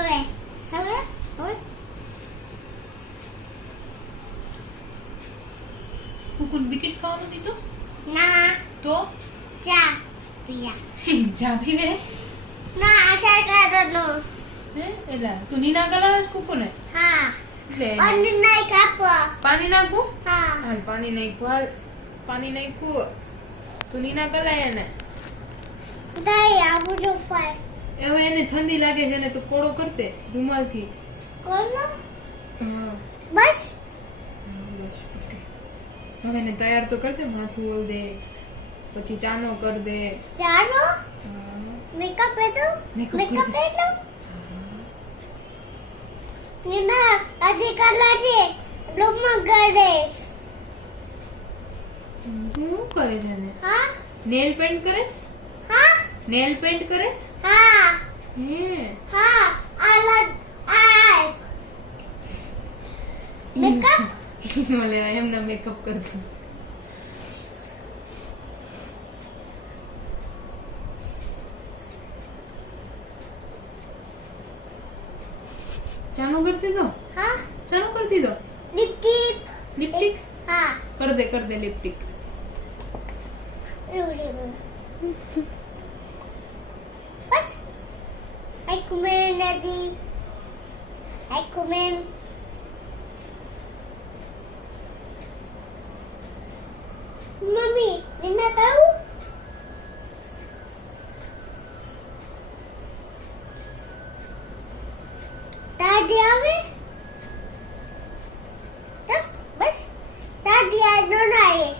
કરે હવે હવે કુકુન બિસ્કિટ ખાવાનું દીધું ના તો ચા પિયા ચા પીવે ના આચાર કરવાનો હે એલા તું નીના ગલાસ કુકુને હા લે પાણી નહીં કાપો પાણી નાખું હા હાલ પાણી નાખ્યું હાલ પાણી નાખ્યું તું નીના ગલાય એને દઈ આબુ જો ફાય હવે એને ઠંડી લાગે છે ને તો કોળો કરતે રૂમાલથી કોનો હા બસ બસ ઓકે હવે એને તૈયાર તો કર દે માથું ઓળ દે પછી ચાનો કર દે ચાનો હા. મેકઅપ પેટો Makeup મેકઅપ કરી પેટો નીના આજે કલાકે બ્લોગમાં ગડેશ તું શું કરે છે ને હા નેલ પેન્ટ કરેસ હા નેલ પેન્ટ કરેસ હા હે હા આલા આ મેકઅપ મને એમના મેકઅપ કરતો ચાનો કરતી દો હા ચાનો કરતી દો લિપસ્ટિક લિપસ્ટિક હા कर दे लिपस्टिक बस एक मिनट जी एक मिनट मम्मी निन्ना करूं दादी आवे तब बस दादी आ दोनों आए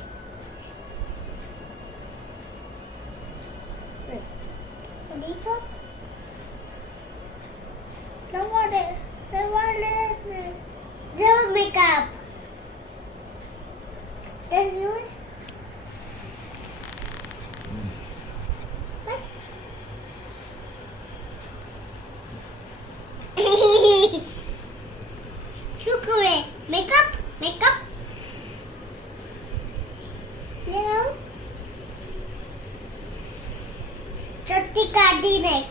देखो जो मेकअप शुक्र मेकअप मेकअप ले आओ छत्ती काटी नहीं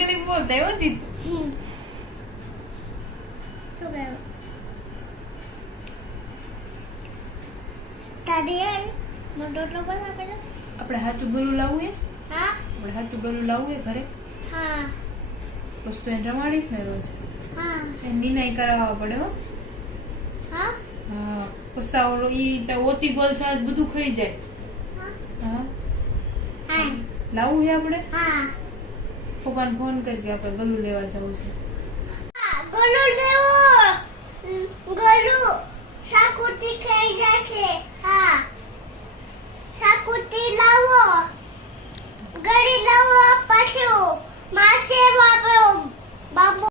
गली बोलता है वो दीदी આપણે હાચું ગલું લાવવું હે हाँ આપણે હાચું ગલું લાવવું હે ઘરે हाँ વસ્તુ એને રમાડીશ ને રોજ हाँ એને નિનાઈ કરાવવા પડે હો हाँ હા પસ્તાવો ઈ તો ઓતી ગોલ સાસ બધું ખાઈ જાય હા हाँ લાવવું હે આપણે हाँ પપ્પાને ફોન કરી કે આપણે ગલું લેવા જવું છે ગોલુ લેવો ગોલુ શાકુટી ખાઈ જશે હા